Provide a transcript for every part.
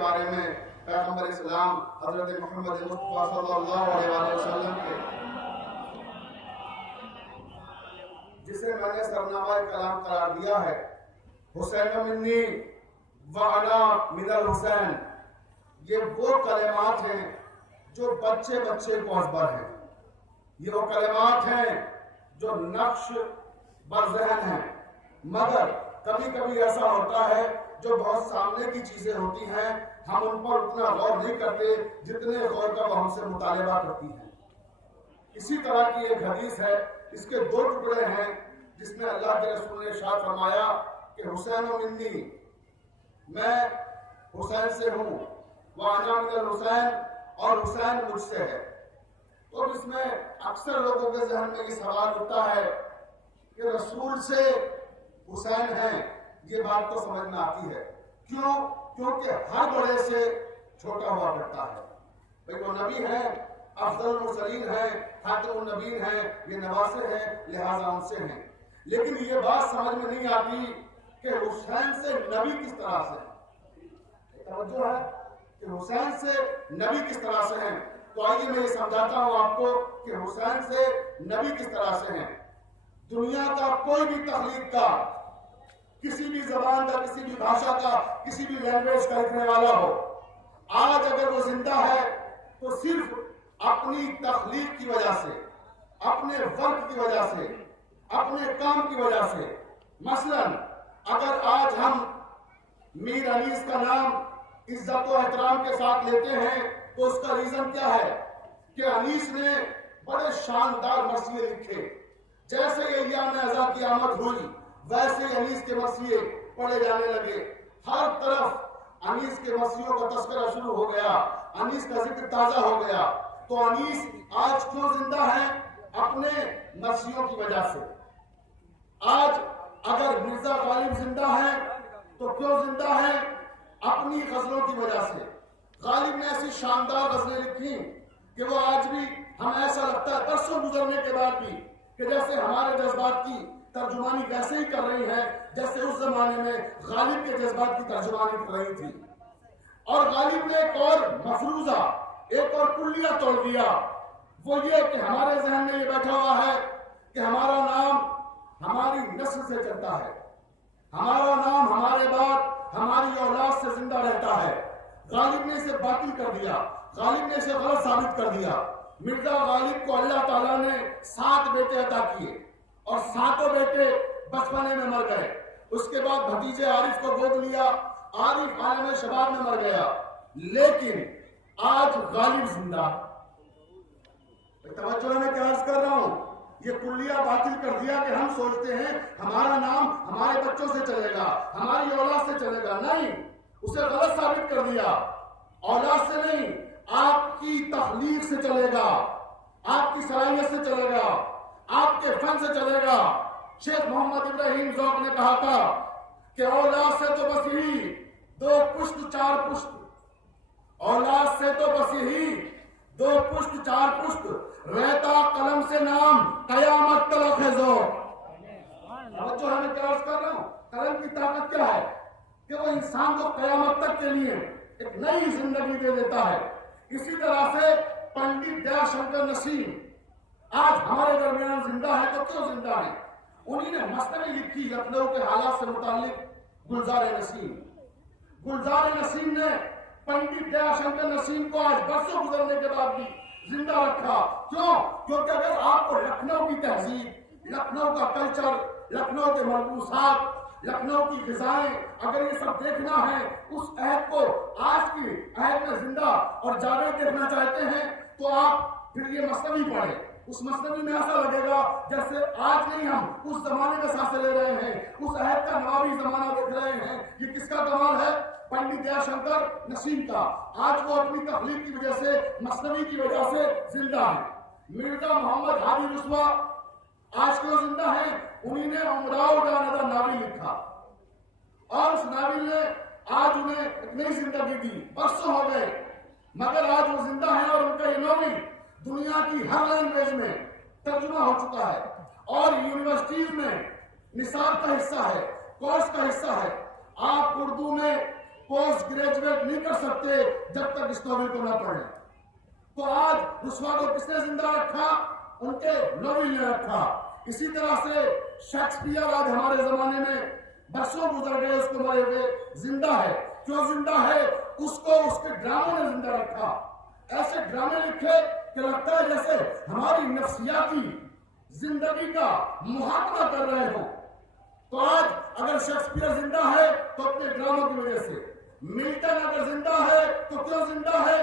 بارے میں پیغمبر اسلام حضرت محمد مصطفیٰ صلی اللہ علیہ وسلم کے، جسے میں نے سرنامہ کلام قرار دیا ہے، حسین منی وانا من الحسین، یہ وہ کلمات ہیں جو بچے کو ازبر ہیں، یہ وہ کلمات ہیں جو نقش بر ذہن ہیں، مگر کبھی کبھی ایسا ہوتا ہے جو بہت سامنے کی چیزیں ہوتی ہیں، ہم ان پر اتنا غور نہیں کرتے جتنے غور کا وہ ہم سے مطالبہ کرتی ہیں۔ اسی طرح کی ایک حدیث ہے، اس کے 2 ٹکڑے ہیں، جس میں اللہ کے رسول نے ارشاد فرمایا کہ حسین منی، میں حسین سے ہوں، وانا من الحسین، اور حسین مجھ سے ہے۔ تو اس میں اکثر لوگوں کے ذہن میں یہ سوال اٹھتا ہے کہ رسول سے حسین ہیں، یہ بات تو سمجھ میں آتی ہے، کیوں؟ کیونکہ ہر بڑے سے چھوٹا ہوا کرتا ہے۔ بھئی وہ نبی ہیں، افضل المرسلین ہیں، خاتم النبیین ہیں، یہ نواسے ہیں، لہذا ان سے ہیں، لیکن یہ بات سمجھ میں نہیں آتی کہ حسین سے نبی کس طرح سے ہیں۔ توجہ ہے کہ حسین سے نبی کس طرح سے ہیں، تو آئیے میں یہ سمجھاتا ہوں آپ کو کہ حسین سے نبی کس طرح سے ہیں۔ دنیا کا کوئی بھی تخلیق کا، کسی بھی زبان کا، کسی بھی بھاشا کا، کسی بھی لینگویج کا لکھنے والا ہو، آج اگر وہ زندہ ہے تو صرف اپنی تخلیق کی وجہ سے، اپنے ورک کی وجہ سے، اپنے کام کی وجہ سے۔ مثلا اگر آج ہم میر انیس کا نام عزت و احترام کے ساتھ لیتے ہیں تو اس کا ریزن کیا ہے کہ انیس نے بڑے شاندار مرثیے لکھے، جیسے ایام ازاں کی آمد ہوئی ویسے انیس کے مرثیے پڑھے جانے لگے، ہر طرف انیس کے مرثیوں کا تذکرہ شروع ہو گیا، انیس کا ذکر تازہ ہو گیا۔ تو انیس آج کیوں زندہ ہے؟ اپنے مرثیوں کی وجہ سے۔ آج اگر مرزا غالب زندہ ہے تو کیوں زندہ ہے؟ اپنی غزلوں کی وجہ سے۔ غالب نے ایسی شاندار غزلیں لکھی کہ وہ آج بھی ہمیں ایسا لگتا ہے برسوں گزرنے کے بعد بھی کہ جیسے ہمارے جذبات کی ترجمانی ویسے ہی کر رہی ہے جیسے اس زمانے میں غالب کے جذبات کی ترجمانی کر رہی تھی۔ اور غالب نے ایک اور مفروضہ، ایک اور کلیہ توڑ دیا، وہ یہ کہ ہمارے ذہن میں یہ بیٹھا ہوا ہے کہ ہمارا نام ہماری نسل سے چلتا ہے، ہمارا نام ہمارے بعد ہماری اولاد سے زندہ رہتا ہے۔ غالب نے اسے باطل کر دیا، غالب نے اسے غلط ثابت کر دیا۔ مرزا غالب کو اللہ تعالیٰ نے 7 بیٹے عطا کیے اور 7 بیٹے بچپنے میں مر گئے۔ اس کے بعد بھتیجے عارف کو گود لیا، عارف عالم شباب میں مر گیا، لیکن آج غالب زندہ۔ توجہ میں کیا عرض کر رہا ہوں؟ یہ کلیہ باطل کر دیا کہ ہم سوچتے ہیں ہمارا نام ہمارے بچوں سے چلے گا، ہماری اولاد سے چلے گا، نہیں، اسے غلط ثابت کر دیا۔ اولاد سے نہیں، آپ کی تخلیق سے چلے گا، آپ کی صلاحیت سے چلے گا، آپ کے فن سے چلے گا۔ شیخ محمد ابراہیم ذوق نے کہا تھا کہ اولاد سے تو بس یہی 2 پشت 4 پشت، اولاد سے تو بس یہی 2 پشت 4 پشت، رہتا قلم سے نام قیامت تلک ہے ذوق۔ جو ہمیں کیا عرض کر رہا ہوں، قلم کی طاقت کیا ہے کہ وہ انسان کو قیامت تک کے لیے ایک نئی زندگی دے دیتا ہے۔ اسی طرح سے پنڈت دیا شنکر نسیم آج ہمارے درمیان زندہ ہے تو کیوں زندہ ہے؟ انہی نے مثنوی لکھی لکھنؤ کے حالات سے متعلق گلزار نسیم۔ گلزار نسیم نے پنڈت دیا شنکر نسیم کو آج برسوں گزرنے کے بعد بھی زندہ رکھا۔ کیوں؟ کیونکہ اگر آپ کو لکھنؤ کی تہذیب، لکھنؤ کا کلچر، لکھنؤ کے ملبوسات، لکھنؤ کی غذائیں، اگر یہ سب دیکھنا ہے، اس عہد کو آج کی عہد میں زندہ اور جاوید دیکھنا چاہتے ہیں تو آپ پھر یہ مثنوی پڑھیں۔ اس مثنوی میں ایسا لگے گا جیسے آج نہیں ہم اس زمانے میں سانسیں لے رہے ہیں، اس عہد کا نوابی زمانہ دیکھ رہے ہیں۔ یہ کس کا کمال ہے؟ پنڈت دیا شنکر نسیم کا۔ آج وہ اپنی تخلیق کی وجہ سے، مثنوی کی وجہ سے زندہ ہے۔ مرزا محمد ہادی رسوا آج کیوں زندہ ہیں؟ انہی نے امراؤ جاندا ناول لکھا اور اس ناول نے آج انہیں ایک نئی زندگی دی۔ برسوں ہو گئے مگر آج وہ زندہ ہیں اور ان کا یہ ناول دنیا کی ہر لینگویج میں ترجمہ ہو چکا ہے اور یونیورسٹیز میں نصاب کا حصہ ہے، کورس کا حصہ ہے۔ آپ اردو میں پوسٹ گریجویٹ نہیں کر سکتے جب تک اس ناول کو نہ پڑھیں. تو آج رسوا کو کس نے زندہ رکھا؟ ان کے ناول نے رکھا. اسی طرح سے شیکسپیئر آج ہمارے زمانے میں برسوں گزر گئے، اس کو مرے ہوئے زندہ ہے. کیوں زندہ ہے؟ اس کو اس کے ڈراموں نے زندہ رکھا. ایسے ڈرامے لکھے کہ لگتا ہے جیسے ہماری نفسیاتی زندگی کا محاکمہ کر رہے ہوں. تو آج اگر شیکسپیئر زندہ ہے تو اپنے ڈراموں کی وجہ سے، ملٹن اگر زندہ ہے تو کیوں زندہ ہے؟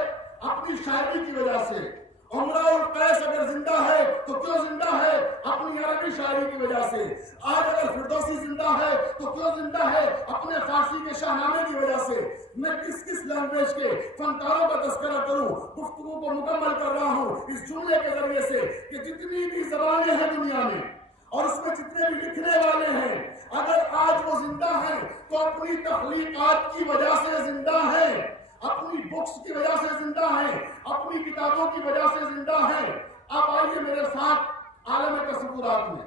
اپنی شاعری کی وجہ سے. امرؤ القیس اگر زندہ ہے تو کیوں زندہ ہے؟ اپنی عربی شاعری کی وجہ سے. آج اگر فردوسی زندہ ہے تو کیوں زندہ ہے؟ اپنے فارسی کے شاہنامے کی وجہ سے. میں کس لینگویج کے فنکاروں کا تذکرہ کروں؟ گفتگو کو مکمل کر رہا ہوں اس جملے کے ذریعے سے کہ جتنی بھی زبانیں ہیں دنیا میں اور اس میں جتنے بھی لکھنے والے ہیں، اگر آج وہ زندہ ہیں تو اپنی تخلیقات کی وجہ سے زندہ ہیں، اپنی بکس کی وجہ سے زندہ ہیں، اپنی کتابوں کی وجہ سے زندہ ہیں. اب آئیے میرے ساتھ عالم تصورات میں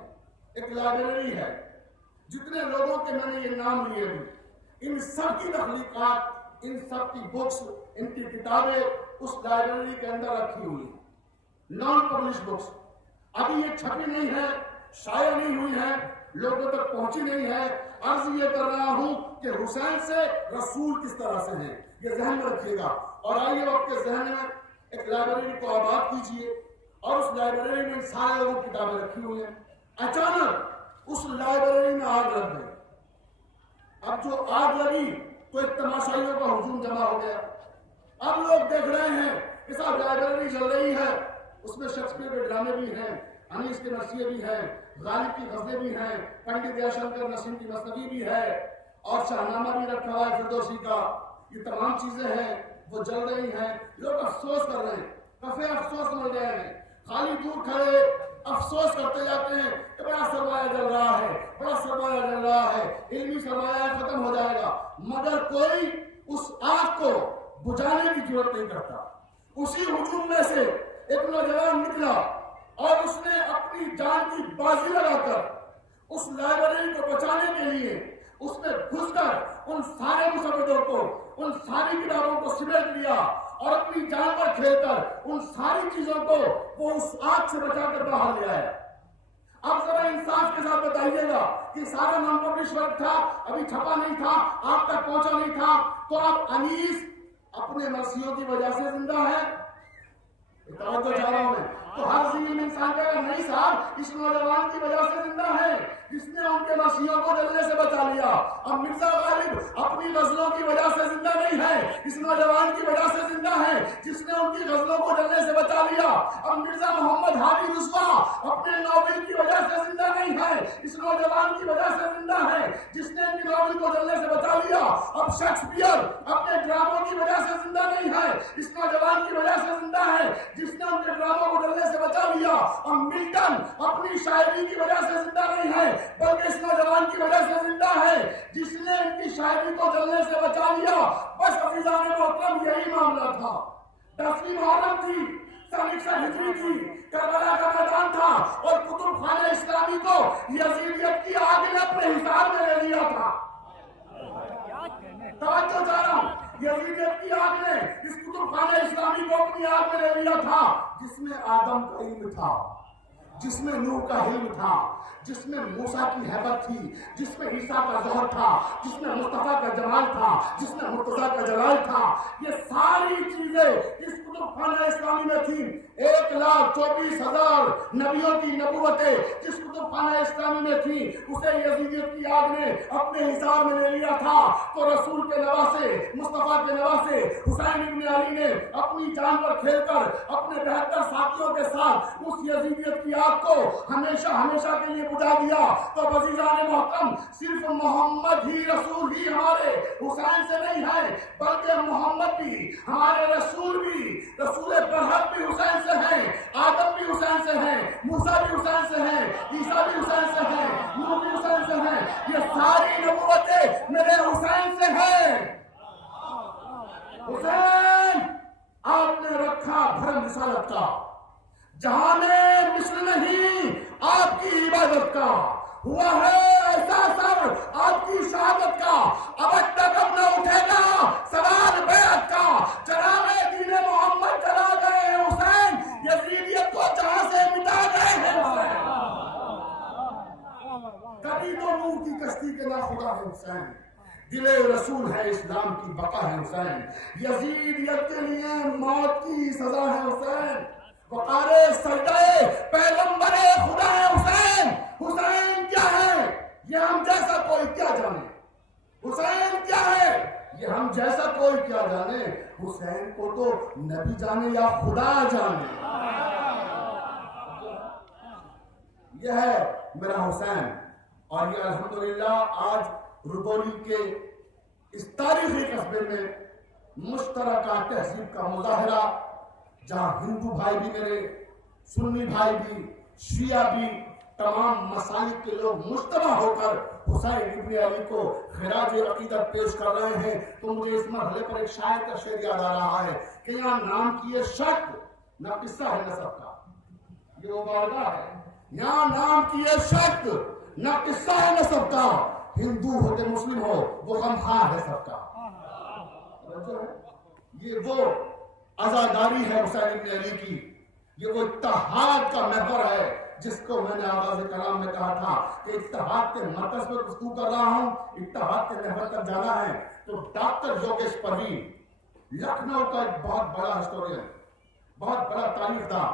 ایک لائبریری ہے. جتنے لوگوں کے میں نے یہ نام لیے ہیں، ان سب کی تخلیقات، ان سب کی بکس، ان کی کتابیں اس لائبریری کے اندر رکھی ہوئی ہیں. نان پبلش بکس ابھی یہ چھپی نہیں ہے، شائع نہیں ہوئی ہے، لوگوں تک پہنچی نہیں ہے. عرض یہ کر رہا ہوں کہ حسین سے رسول کس طرح سے ہیں، یہ ذہن میں رکھیے گا. اور آئیے آپ کے ذہن میں ایک لائبریری کو آباد کیجیے اور اس لائبریری میں سارے لوگوں کی کتابیں رکھی ہوئی ہیں. اچانک اس لائبریری میں آگ لگ گئی. اب جو آگ لگی تو ایک تماشائیوں کا ہجوم جمع ہو گیا. اب لوگ دیکھ رہے ہیں کہ صاحب لائبریری چل رہی ہے، اس میں شیکسپیئر کے ڈرامے بھی ہیں، انیس کے مرثیے بھی ہیں، غالب کی غزلیں بھی ہیں، پنڈت دیا شنکر نسیم کی مثنوی بھی ہے اور شاہنامہ بھی رکھا ہوا ہے فردوسی کا. یہ تمام چیزیں ہیں وہ جل رہی ہیں. لوگ افسوس کر رہے ہیں، کفے افسوس مل رہے ہیں، خالی دور کھڑے افسوس کرتے جاتے ہیں کہ بڑا سرمایہ جل رہا ہے، بڑا سرمایہ جل رہا ہے، علمی سرمایہ ختم ہو جائے گا. مگر کوئی اس آگ کو بجھانے کی ضرورت نہیں کرتا. اسی ہجوم میں سے ایک نوجوان نکلا اور اس نے اپنی جان کی بازی لگا کر اس لائبریری کو بچانے کے لیے اس میں گھس کر ان سارے مصوروں کو، ان ساری کتابوں کو سمیٹ لیا اور اپنی جان پر کھیل کر ان ساری چیزوں کو وہ اس آگ سے بچا کر باہر لے آیا. اب ذرا انصاف کے ساتھ بتائیے گا کہ سارا نان پبلش ورک تھا، ابھی چھپا نہیں تھا، آپ تک پہنچا نہیں تھا، تو اب انیس اپنے مرثیوں کی وجہ سے زندہ ہے؟ توجہ چاہ رہا ہوں میں. تو ہر زمین انسان کا نہیں صاحب، اس نوجوان کی وجہ سے زندہ ہے جس نے ان کے مرثیوں کو جلنے سے بچا لیا. اب مرزا غالب اپنی غزلوں کی وجہ سے زندہ نہیں ہے، اس نوجوان کی وجہ سے زندہ ہے جس نے ان کی غزلوں کو جلنے سے بچا لیا. اب مرزا محمد ہادی رسوا اپنے ناول کی وجہ سے زندہ نہیں ہے، اس نوجوان کی وجہ سے زندہ ہے جس نے ان کی ناول کو جلنے سے بچا لیا. اب شیکسپیئر اپنے ڈراموں کی وجہ سے زندہ نہیں ہے، اس نوجوان کی وجہ سے زندہ ہے جس نے ان کے ڈراموں کو جلنے سے بچا لیا. اور ملٹن اپنی شاعری کی وجہ سے زندہ نہیں ہے بلکہ اس نوجوان کی وجہ سے زندہ ہے جس نے ان کی شاعری کو جلنے سے بچا لیا. بس عزیزان محترم یہی معاملہ تھا. 10ویں محرم تھی، 161 ہجری تھی، کربلا کا میدان تھا اور کتب خانہ اسلامی کو یزیدیت کی آگ نے اپنے حصار میں لے لیا تھا. توجہ چاہ رہا ہوں، یزیدیت کی آگ نے اس کتب خانہ اسلامی کو اپنی آگ میں لے لیا تھا جس میں آدم کا علم تھا، جس میں نوح کا علم تھا، جس میں موسیٰ کی ہیبت تھی، جس میں عیسیٰ کا ظہر تھا، جس میں مصطفیٰ کا جمال تھا، جس میں مرتضیٰ کا جلال تھا. یہ ساری چیزیں اس کتب خانہ اسلامی میں تھیں. 1,24,000 نبیوں کی نبوتیں جس کتب خانہ اسلامی میں تھیں اسے یزیدیت کی آگ نے اپنے حصار میں لے لیا تھا. تو رسول کے نواسے، مصطفیٰ کے نواسے حسین ابن علی نے اپنی جان پر کھیل کر اپنے 72 ساتھیوں کے ساتھ اس یزیدیت کی آگ کو ہمیشہ ہمیشہ کے لیے بجھا دیا. تو عزیزان محترم، صرف محمد ہی رسول ہی ہمارے حسین سے نہیں ہے بلکہ محمد بھی، ہمارے رسول بھی، رسول برحق بھی حسین سے ہیں، آدم بھی حسین سے ہیں، موسیٰ بھی حسین سے ہیں، عیسیٰ بھی حسین سے ہیں، نوح بھی حسین سے ہیں. یہ ساری نبوتیں میرے حسین سے ہیں. حسین آپ نے رکھا بھرم رسالت کا، جہاں میں مثل نہیں آپ کی عبادت کا، ہوا ہے ایسا سر آپ کی شہادت کا، اب تک اب نہ اٹھے گا ہے حسین، دل رسول ہے اسلام کی بقا ہے حسین، یزیدیت کے لیے موت کی سزا ہے حسین، وقار سجدہ پیغمبر خدا ہے حسین۔ حسین کیا ہے یہ ہم جیسا کوئی کیا جانے، حسین کیا ہے یہ ہم جیسا کوئی کیا جانے، حسین کو تو نبی جانے یا خدا جانے۔ یہ ہے میرا حسین، اور یہ الحمدللہ آج رپولی کے اس تاریخی قصبے میں مشترکہ تہذیب کا مظاہرہ، جہاں ہندو بھائی بھی میرے، سنی بھائی بھی، شیعہ بھی، تمام مسالک کے لوگ مجتمع ہو کر حسین ابن علی کو خراج عقیدت پیش کر رہے ہیں، تو مجھے اس مرحلے پر ایک شاعر کا شعر یاد آ رہا ہے کہ یہاں نام کی یہ شک نہ قصہ ہے نسب کا، یہ وہ بارگاہ ہے، یہاں نام کی یہ شک نہ قصہ ہے نسب کا، ہندو ہو کہ مسلم ہو وہ غمخوار ہے سب کا۔ یہ وہ عزاداری ہے حسین ابن علی کی، یہ وہ اتحاد کا محور ہے جس کو میں نے آغاز کلام میں کہا تھا کہ اتحاد کے مرکز پر گفتگو کر رہا ہوں، اتحاد کے محور تک جانا ہے تو ڈاکٹر یوگیش پروین لکھنؤ کا ایک بہت بڑا ہسٹورین، بہت بڑا تاریخ داں،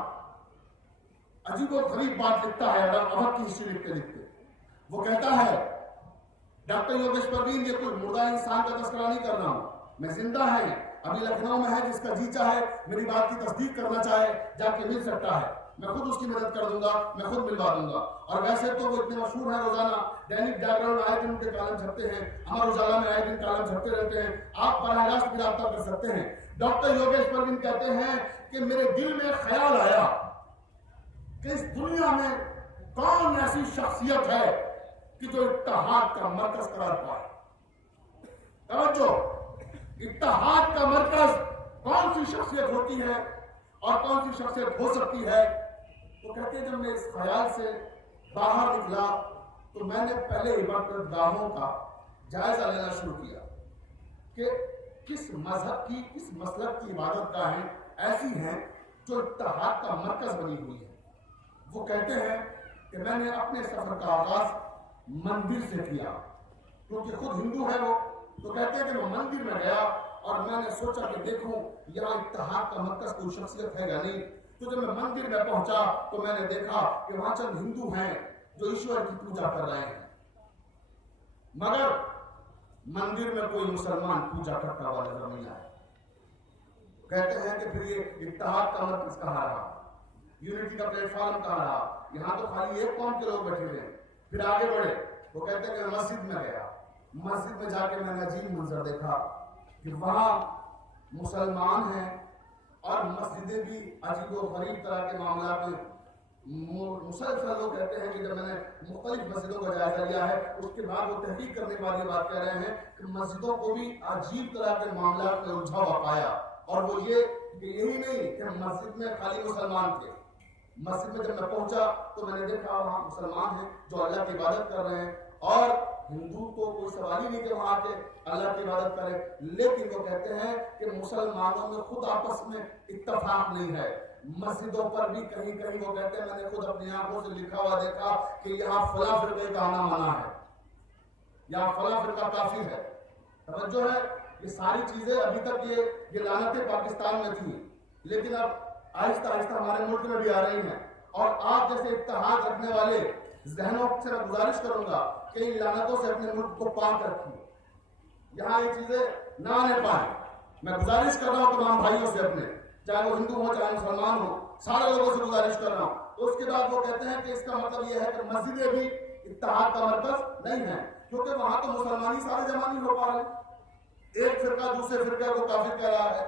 عجیب و غریب بات لکھتا ہے، اودھ کی ہسٹری لکھتے وہ کہتا ہے، ڈاکٹر یوگیش پروین، یہ کوئی مردہ انسان کا تذکرہ نہیں کر رہا ہوں، میں زندہ ہے، ابھی لکھنؤ میں ہے، جس کا جی چاہے میری بات کی تصدیق کرنا چاہے جا کے مل سکتا ہے، میں خود اس کی مدد کر دوں گا، میں خود ملوا دوں گا۔ اور ویسے تو وہ اتنے مشہور ہیں، روزانہ دینک جاگرن میں آئے دن ان کے کالم چھپتے ہیں، امر اجالا میں آئے دن کالم چھپتے رہتے ہیں، آپ براہ راست بھی رابطہ کر سکتے ہیں۔ ڈاکٹر یوگیش پروین کہتے ہیں کہ میرے دل میں خیال آیا کہ اس دنیا میں کون ایسی شخصیت ہے کہ جو اتحاد کا مرکز قرار پائے۔ توجہ، اتحاد کا مرکز کون سی شخصیت ہوتی ہے اور کون سی شخصیت ہو سکتی ہے؟ تو کہتے ہیں جب میں اس خیال سے باہر نکلا تو میں نے پہلے عبادت گاہوں کا جائزہ لینا شروع کیا کہ کس مذہب کی، کس مسلک کی عبادت گاہیں ایسی ہیں جو اتحاد کا مرکز بنی ہوئی ہے۔ وہ کہتے ہیں کہ میں نے اپنے سفر کا آغاز مندر سے کیا، کیونکہ خود ہندو ہے وہ، تو کہتے ہیں کہ میں مندر میں گیا اور میں نے سوچا کہ دیکھوں یہاں اتحاد کا مرکز کوئی شخصیت ہے یا نہیں۔ تو جب میں مندر میں پہنچا تو میں نے دیکھا کہ وہاں چند ہندو ہیں جو ایشور کی پوجا کر رہے ہیں، مگر مندر میں کوئی مسلمان پوجا کرتا ہوا نظر نہیں آیا۔ کہتے ہیں کہ پھر یہ اتحاد کا مرکز کہاں رہا، یونٹی کا پلیٹ فارم کہاں رہا، یہاں تو خالی ایک قوم کے لوگ بیٹھے ہوئے ہیں۔ پھر آگے بڑھے، وہ کہتے ہیں کہ میں مسجد میں گیا، مسجد میں جا کے میں نے عجیب منظر دیکھا کہ وہاں مسلمان ہیں اور مسجدیں بھی عجیب و غریب طرح کے معاملات میں مسلسل لوگ کہتے ہیں کہ جب میں نے مختلف مسجدوں کا جائزہ لیا ہے اس کے بعد وہ تحقیق کرنے والی بات کہہ رہے ہیں کہ مسجدوں کو بھی عجیب طرح کے معاملات میں الجھا ہوا پایا، اور وہ یہ کہ یہی نہیں کہ مسجد میں خالی مسلمان تھے، مسجد میں جب میں پہنچا تو میں نے دیکھا وہاں مسلمان ہیں جو اللہ کی عبادت کر رہے ہیں، اور ہندو کو کوئی سوال ہی نہیں کہ وہاں کے اللہ کی عبادت کرے، لیکن وہ کہتے ہیں کہ مسلمانوں میں خود آپس میں اتفاق نہیں ہے۔ مسجدوں پر بھی کہیں کہیں وہ کہتے ہیں میں نے خود اپنی آنکھوں سے لکھا ہوا دیکھا کہ یہاں فلاں فرقے کا آنا منع ہے، یہاں فلاں فرقہ کافی ہے۔ توجہ ہے، یہ ساری چیزیں ابھی تک یہ لعنتیں پاکستان میں تھیں، لیکن اب آہستہ آہستہ ہمارے ملک میں بھی آ رہی ہیں، اور آپ جیسے اتحاد رکھنے والے ذہنوں سے میں گزارش کروں گا کہ ان لعنتوں سے اپنے ملک کو پاک رکھیے، یہاں یہ چیزیں نہ آنے پائیں۔ میں گزارش کر رہا ہوں تمام بھائیوں سے اپنے، چاہے وہ ہندو ہو چاہے مسلمان ہو، سارے لوگوں سے گزارش کر رہا ہوں۔ اس کے بعد وہ کہتے ہیں کہ اس کا مطلب یہ ہے کہ مسجدیں بھی اتحاد کا مرکز نہیں ہیں، کیونکہ وہاں تو مسلمان ہی سارے جمع نہیں ہو پا رہے، ایک فرقہ دوسرے فرقے کو کافر کہہ رہا ہے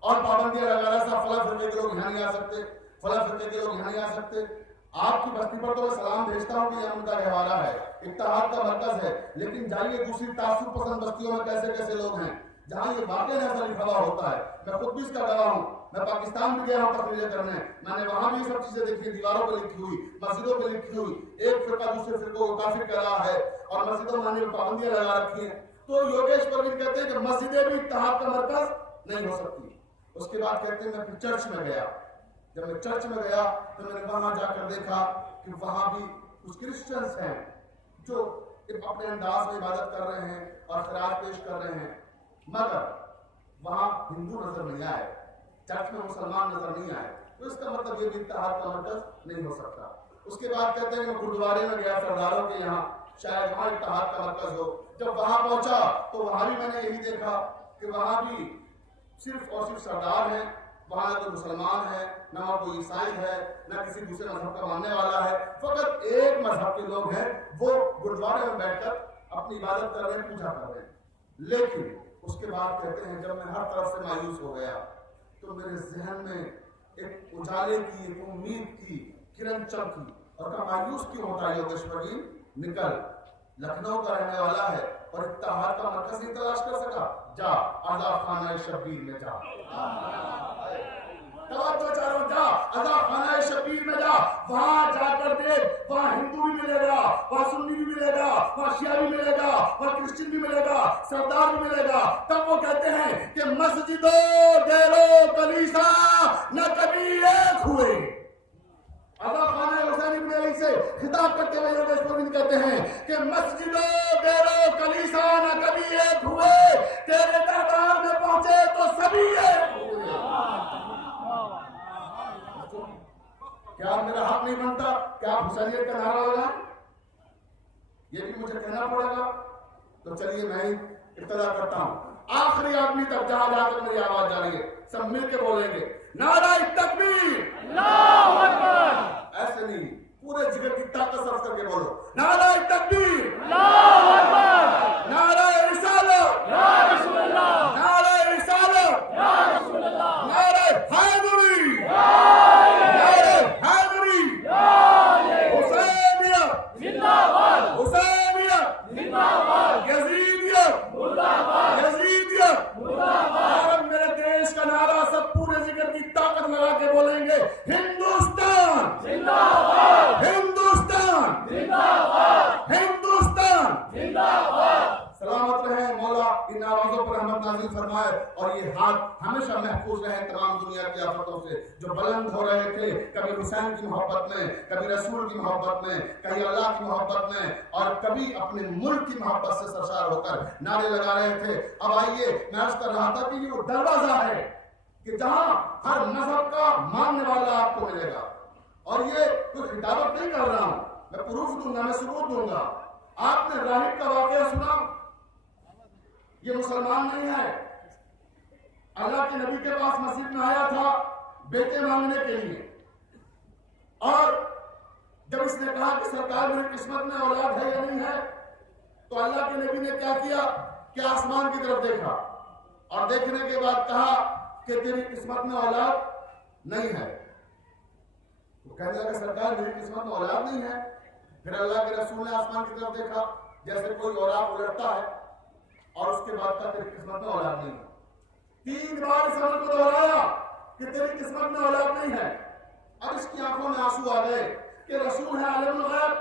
اور پابندیاں لگا رہا ہے، صاحب فلاں فرقے کے لوگ یہاں نہیں آ سکتے، فلاں فرقے کے لوگ یہاں نہیں آ سکتے۔ آپ کی بستی پر تو میں سلام بھیجتا ہوں کہ یہ ان کا گہوارہ ہے، اتحاد کا مرکز ہے، لیکن جائیے دوسری تعصب پسند بستیوں میں کیسے کیسے لوگ ہیں جہاں یہ واقعی ایسا لکھا ہوا ہوتا ہے۔ میں خود بھی اس کا گواہ ہوں، میں پاکستان بھی گیا ہوں تقریریں کرنے، میں نے وہاں بھی یہ سب چیزیں دیکھی، دیواروں پہ لکھی ہوئی، مسجدوں پہ لکھی ہوئی، ایک فرقہ دوسرے فرقوں کو کافر کہہ رہا ہے اور مسجدوں میں پابندیاں لگا رکھی ہیں۔ تو یوگیش پروین کہتے ہیں کہ مسجدیں بھی اتحاد کا مرکز نہیں ہو سکتی۔ اس کے بعد کہتے ہیں میں پھر چرچ میں گیا، جب میں چرچ میں گیا تو میں نے وہاں جا کر دیکھا کہ وہاں بھی کچھ کرسچنس ہیں جو اپنے انداز میں عبادت کر رہے ہیں اور خراج پیش کر رہے ہیں، مگر وہاں ہندو نظر نہیں آئے، چرچ میں مسلمان نظر نہیں آئے، تو اس کا مطلب یہ بھی اتحاد کا مرکز نہیں ہو سکتا۔ اس کے بعد کہتے ہیں کہ گردوارے میں گیا سرداروں کے یہاں، شاید وہاں اتحاد کا مرکز ہو۔ جب وہاں پہنچا تو وہاں بھی میں نے یہی دیکھا کہ وہاں بھی صرف اور صرف سردار ہیں، وہاں نہ کوئی مسلمان ہے، نہ کوئی عیسائی ہے، نہ کسی دوسرے مذہب کا ماننے والا ہے، فقط ایک مذہب کے لوگ ہیں، وہ گردوارے میں بیٹھ کر اپنی عبادت کر رہے ہیں، پوجا کر رہے ہیں۔ لیکن اس کے بعد کہتے ہیں جب میں ہر طرف سے مایوس ہو گیا تو میرے ذہن میں ایک اجالے کی، ایک امید کی کرن چمکی اور کہا مایوس کیوں ہوتا ہے یوگیش پروین؟ نکل، لکھنؤ کا رہنے والا ہے اور اتحاد کا مرکز نہیں تلاش کر سکا، جا عذاب خانہ شبیر میں جا، توجہ چاروں، جا عذاب خانہ شبیر میں جا، وہاں جا کر دیکھ، وہاں ہندو بھی ملے گا، وہاں سنی بھی ملے گا، وہاں شیعہ بھی ملے گا، وہاں کرسچن بھی ملے گا، سردار بھی ملے گا۔ تب وہ کہتے ہیں کہ مسجد و دیر و کلیسا نہ کبھی ایک ہوئے۔ عذاب خانہ حسین ابن علی سے خطاب کرتے ہوئے یوگیش پروین کہتے ہیں کہ مسجد و دیر و کلیسا نہ کبھی ایک ہوئے، تیرے دربار میں پہنچے تو سبھی ایک ہوئے۔ کیا میرا حق نہیں بنتا کہ آپ حسینیت کا نعرہ لگائیں؟ یہ بھی مجھے کہنا پڑے گا، تو چلیے میں ہی ابتدا کرتا ہوں۔ آخری آدمی تک جہاں جہاں تک میری آواز جا رہی ہے سب مل کے بولیں گے نعرہ تکبیر، اللہ اکبر، ایسے نہیں، پورے جگر کی طاقت صرف کر کے بولو نعرہ تکبیر، اللہ اکبر، نعرہ رسالت، یا رسول اللہ، نعرہ رسالت، یا رسول اللہ، نعرہ حیدری، نعرہ حیدری، حسینیت زندہ باد، حسینیت زندہ باد، یزیدیت مردہ باد، یزیدیت مردہ باد۔ اور میرے دیش کا نعرہ سب پورے ذکر کی طاقت لگا کے بولیں گے ہندوستان زندہ باد، ہندوستان زندہ باد، ہندوستان زندہ باد۔ سلامت رہیں، مولا ان آوازوں پر رحمت نازل فرمائے اور یہ ہاتھ ہمیشہ محفوظ رہے تمام دنیا کی آفتوں سے جو بلند ہو رہے تھے، کبھی حسین کی محبت میں، کبھی رسول کی محبت میں، کبھی اللہ کی محبت میں، اور کبھی اپنے ملک کی محبت سے سرشار ہو کر نعرے لگا رہے تھے۔ اب آئیے، میں عرض کر رہا تھا کہ یہ وہ دروازہ ہے کہ جہاں ہر مذہب کا ماننے والا آپ کو ملے گا، اور یہ کوئی خطابت نہیں کر رہا ہوں، میں پروف دوں گا، میں ثبوت دوں گا۔ آپ نے راہب کا واقعہ سنا؟ یہ مسلمان نہیں ہے، اللہ کے نبی کے پاس مسجد میں آیا تھا بیٹے مانگنے کے لیے، اور جب اس نے کہا کہ سرکار میری قسمت میں اولاد ہے یا نہیں ہے، تو اللہ کے نبی نے کیا کیا کہ آسمان کی طرف دیکھا اور دیکھنے کے بعد کہا کہ تیری قسمت میں اولاد نہیں ہے۔ وہ کہنے لگا سرکار میری قسمت میں اولاد نہیں ہے۔ پھر اللہ کے رسول نے آسمان کی طرف دیکھا جیسے کوئی اوراق الٹتا ہے، اور اس کے بعد کہا تیری قسمت میں اولاد نہیں ہے۔ 3 بار اس عمل کو دہرایا کہ تیری قسمت میں اولاد نہیں ہے۔ اب اس کی آنکھوں میں آنسو آ گئے کہ رسول ہے عالم الغیب،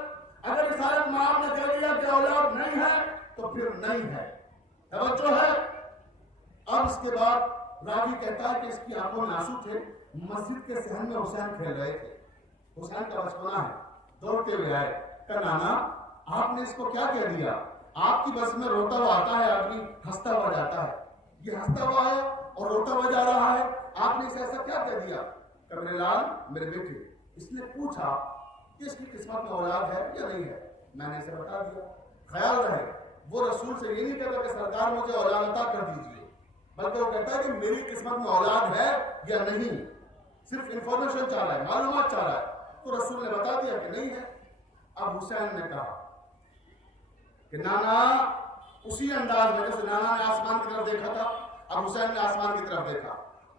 اگر رسالت مآب نے کہہ دیا کہ اولاد نہیں ہے تو پھر نہیں ہے۔ توجہ ہے۔ اب اس کے بعد راوی کہتا ہے کہ اس کی آنکھوں میں آنسو تھے، مسجد کے صحن میں حسین کھیل رہے تھے، حسین کا بچپنا ہے، دوڑتے ہوئے آئے کہ نانا آپ نے اس کو کیا کہہ دیا؟ آپ کی بس میں روتا ہوا آتا ہے آدمی، ہنستا ہوا جاتا ہے، یہ ہنستا ہوا آیا اور روتا ہوا جا رہا ہے، آپ نے اسے ایسا کیا کہہ دیا؟ کہ میرے لال، میرے بیٹے، اس نے پوچھا کہ اس کی قسمت میں اولاد ہے یا نہیں ہے، میں نے اسے بتا دیا۔ خیال رہے وہ رسول سے یہ نہیں کہتا کہ سرکار مجھے اولاد عطا کر دیجیے، بلکہ وہ کہتا ہے کہ میری قسمت میں اولاد ہے یا نہیں، صرف انفارمیشن چاہ رہا ہے، معلومات چاہ رہا ہے۔ تو رسول نے بتا دیا کہ نہیں ہے۔ اب حسین نے کہا کہ نانا اسی انداز میں جیسے نانا نے آسمان کی طرف دیکھا تھا، اب حسین نے آسمان کی طرف دیکھا،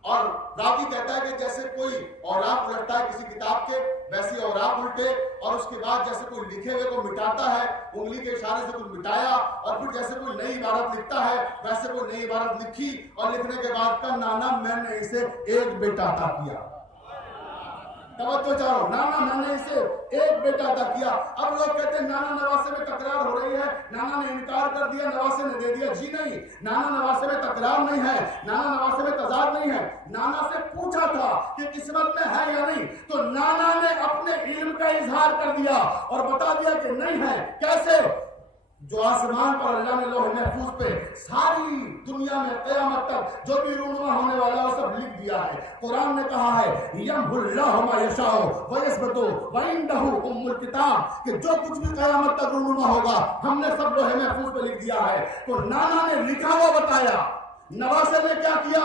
اور راوی کہتا ہے کہ جیسے کوئی اوراق الٹتا ہے کسی کتاب کے، ویسے اوراق الٹے، اور اس کے بعد جیسے کوئی لکھے ہوئے کو مٹاتا ہے، انگلی کے اشارے سے کچھ مٹایا، اور پھر جیسے کوئی نئی عبارت لکھتا ہے ویسے کوئی نئی عبارت لکھی، اور لکھنے کے بعد کہا نانا میں نے اسے ایک بیٹا عطا کیا۔ توجہ چاہو، نانا میں نے اسے ایک بیٹا عطا کیا۔ اب لوگ کہتے ہیں نانا نواسے میں تکرار ہو رہی ہے، نانا نے انکار کر دیا، نواسے نے دے دیا۔ جی نہیں، نانا نواسے میں تکرار نہیں ہے، نانا نواسے میں تضاد نہیں ہے۔ نانا سے پوچھا تھا کہ قسمت میں ہے یا نہیں، تو نانا نے اپنے علم کا اظہار کر دیا اور بتا دیا کہ نہیں ہے۔ کیسے؟ جو آسمان پر اللہ نے لوح محفوظ پہ ساری دنیا میں قیامت تک جو بھی رونما ہونے والا وہ سب لکھ دیا ہے. قرآن نے کہا ہے یمحو اللہ ما یشاء ویثبت وعندہ ام الکتاب کہ جو کچھ بھی قیامت تک رونما ہوگا ہم نے سب لوح محفوظ پہ لکھ دیا ہے. تو نانا نے لکھا ہوا بتایا. نواسے نے کیا کیا؟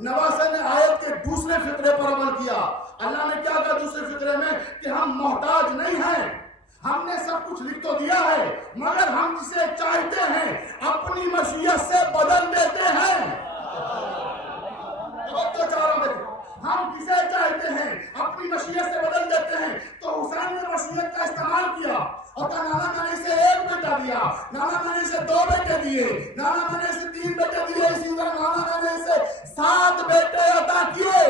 نواسے نے آیت کے دوسرے فقرے پر عمل کیا. اللہ نے کیا کہا دوسرے فقرے میں کہ ہم محتاج نہیں ہیں, ہم نے سب کچھ لکھ تو دیا ہے مگر ہم جسے چاہتے ہیں اپنی مشیت سے بدل دیتے ہیں. ہم جسے چاہتے ہیں اپنی مشیت سے بدل دیتے ہیں. تو حسین نے مشیت کا استعمال کیا اور کہا نانا میں نے اسے ایک بیٹا دیا, نانا میں نے اسے 2 بیٹے دیے, نانا میں نے اسے 3 بیٹے دیے, اسی طرح نانا میں نے اسے 7 بیٹے عطا کیے.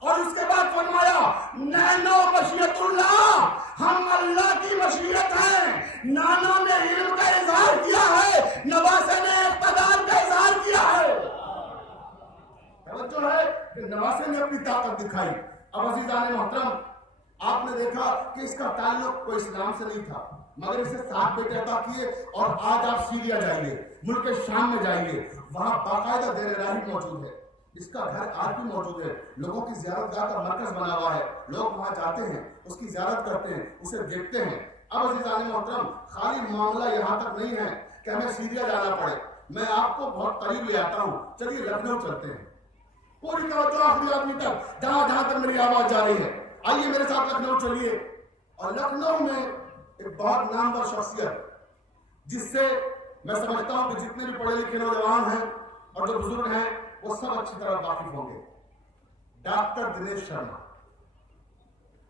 اور اس کے بعد فرمایا نینو مشیت اللہ, ہم اللہ کی مشیت ہیں. نانا نے علم کا اظہار کیا ہے, نواسے نے اقتدار کا اظہار کیا ہے. توجہ ہے کہ نواسے نے اپنی طاقت دکھائی. اب عزیزان محترم آپ نے دیکھا کہ اس کا تعلق کوئی اسلام سے نہیں تھا مگر اسے 7 بیٹے عطا کیے. اور آج آپ سیریا جائیے, ملک شام میں جائیے, وہاں باقاعدہ دیر الہی موجود ہے. اس کا گھر آج بھی موجود ہے, لوگوں کی زیارت گاہ کا مرکز بنا ہوا ہے, لوگ وہاں جاتے ہیں, اس کی زیارت کرتے ہیں, اسے دیکھتے ہیں. اب عزیزان محترم خالی معاملہ یہاں تک نہیں ہے کہ ہمیں سیریا جانا پڑے. میں آپ کو بہت قریب لے آتا ہوں, چلیے لکھنؤ چلتے ہیں. پوری توجہ آخری آدمی تک, جہاں جہاں تک میری آواز جا رہی ہے, آئیے میرے ساتھ لکھنؤ چلیے. اور لکھنؤ میں ایک بہت نامور شخصیت جس سے میں سمجھتا ہوں کہ جتنے بھی پڑھے لکھے نوجوان ہیں اور جو بزرگ ہیں وہ سب اچھی طرح واقف ہوں گے, doctor Dinesh Sharma.